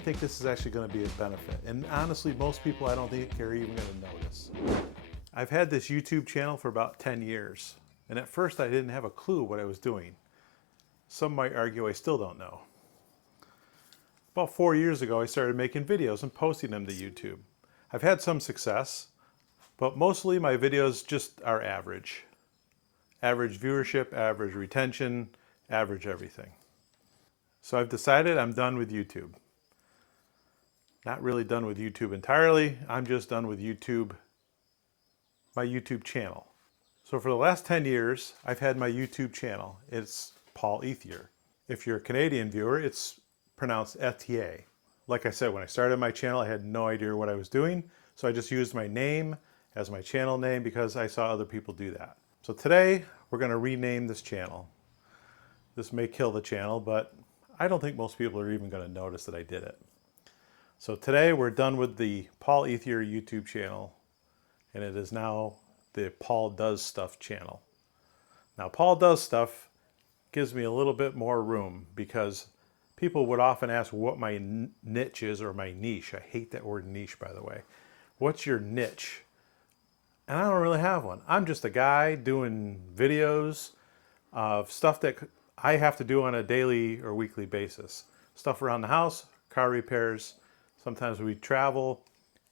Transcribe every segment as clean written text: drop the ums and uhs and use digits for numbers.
I think this is actually going to be a benefit. And honestly, most people I don't think are even going to notice. I've had this YouTube channel for about 10 years. And at first I didn't have a clue what I was doing. Some might argue I still don't know. About 4 years ago, I started making videos and posting them to YouTube. I've had some success, but mostly my videos just are average. Average viewership, average retention, average everything. So I've decided I'm done with YouTube. Not really done with YouTube entirely. I'm just done with YouTube, my YouTube channel. So for the last 10 years, I've had my YouTube channel. It's Paul Ethier. If you're a Canadian viewer, it's pronounced Etier. Like I said, when I started my channel, I had no idea what I was doing. So I just used my name as my channel name because I saw other people do that. So today, we're going to rename this channel. This may kill the channel, but I don't think most people are even going to notice that I did it. So today, we're done with the Paul Ethier YouTube channel, and it is now the Paul Does Stuff channel. Now, Paul Does Stuff gives me a little bit more room because people would often ask what my niche is or my niche. I hate that word niche, by the way. What's your niche? And I don't really have one. I'm just a guy doing videos of stuff that I have to do on a daily or weekly basis. Stuff around the house, car repairs. Sometimes we travel,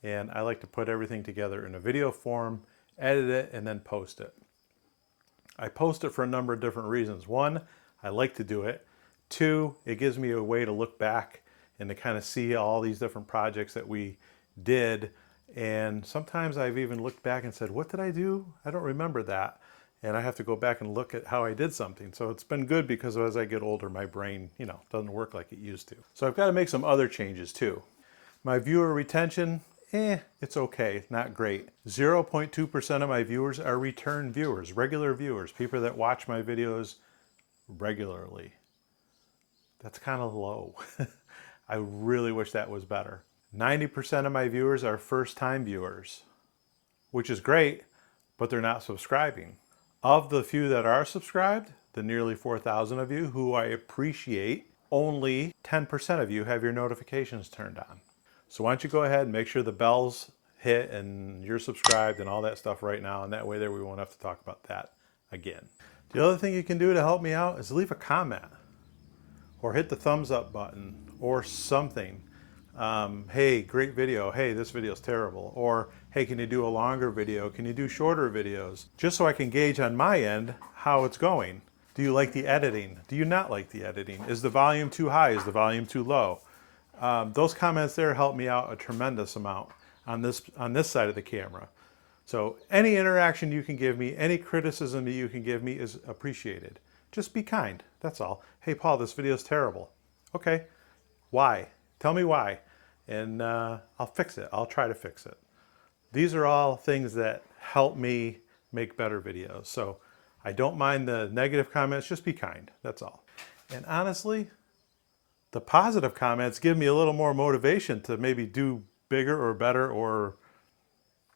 and I like to put everything together in a video form, edit it, and then post it. I post it for a number of different reasons. One, I like to do it. Two, it gives me a way to look back and to kind of see all these different projects that we did. And sometimes I've even looked back and said, what did I do? I don't remember that. And I have to go back and look at how I did something. So it's been good because as I get older, my brain, doesn't work like it used to. So I've got to make some other changes too. My viewer retention, it's okay, not great. 0.2% of my viewers are return viewers, regular viewers, people that watch my videos regularly. That's kind of low. I really wish that was better. 90% of my viewers are first-time viewers, which is great, but they're not subscribing. Of the few that are subscribed, the nearly 4,000 of you who I appreciate, only 10% of you have your notifications turned on. So why don't you go ahead and make sure the bells hit and you're subscribed and all that stuff right now, and that way there we won't have to talk about that again. The other thing you can do to help me out is leave a comment or hit the thumbs up button or something. Hey, great video. Hey, this video is terrible. Or, hey, can you do a longer video? Can you do shorter videos? Just so I can gauge on my end how it's going. Do you like the editing? Do you not like the editing? Is the volume too high? Is the volume too low? Those comments there help me out a tremendous amount on this side of the camera. So any interaction you can give me, any criticism that you can give me is appreciated. Just be kind, that's all. Hey Paul, this video is terrible. Okay, why? Tell me why, and I'll fix it. I'll try to fix it. These are all things that help me make better videos. So I don't mind the negative comments, just be kind, that's all. And honestly, the positive comments give me a little more motivation to maybe do bigger or better or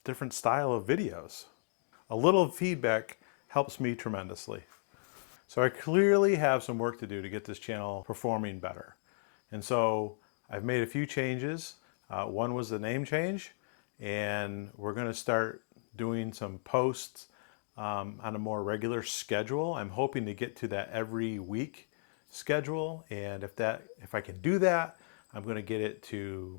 different style of videos. A little feedback helps me tremendously. So I clearly have some work to do to get this channel performing better. And so I've made a few changes. One was the name change, and we're going to start doing some posts on a more regular schedule. I'm hoping to get to that every week schedule, and if I can do that, I'm going to get it to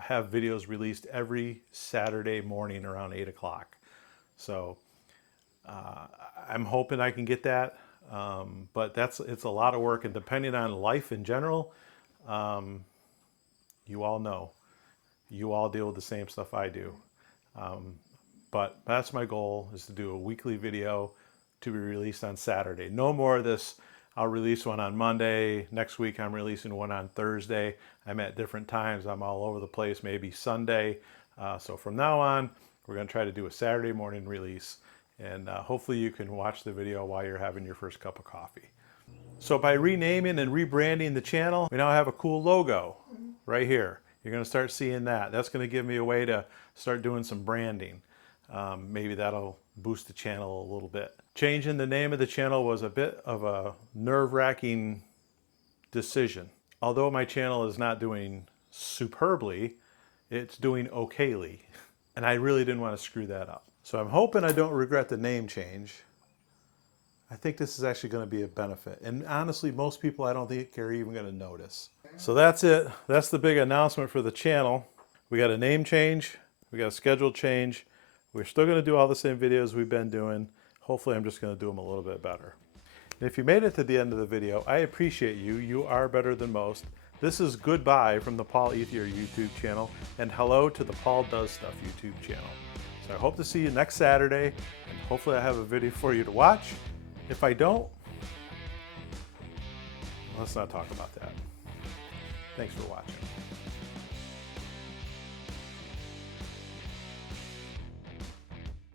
have videos released every Saturday morning around 8 o'clock. So I'm hoping I can get that, but it's a lot of work, and depending on life in general, you all know, you all deal with the same stuff I do. But that's my goal, is to do a weekly video to be released on Saturday. No more of this, I'll release one on Monday, next week I'm releasing one on Thursday. I'm at different times, I'm all over the place, maybe Sunday. So from now on, we're gonna try to do a Saturday morning release, and hopefully you can watch the video while you're having your first cup of coffee. So by renaming and rebranding the channel, we now have a cool logo right here. You're gonna start seeing that. That's gonna give me a way to start doing some branding. Maybe that'll boost the channel a little bit. Changing the name of the channel was a bit of a nerve-wracking decision. although my channel is not doing superbly, it's doing okayly. And I really didn't want to screw that up. So I'm hoping I don't regret the name change. I think this is actually going to be a benefit. And honestly, most people I don't think are even going to notice. So that's it. That's the big announcement for the channel. We got a name change. We got a schedule change. We're still going to do all the same videos we've been doing. Hopefully I'm just going to do them a little bit better. And if you made it to the end of the video, I appreciate you. You are better than most. This is goodbye from the Paul Ethier YouTube channel and hello to the Paul Does Stuff YouTube channel. So I hope to see you next Saturday, and hopefully I have a video for you to watch. If I don't, let's not talk about that. Thanks for watching.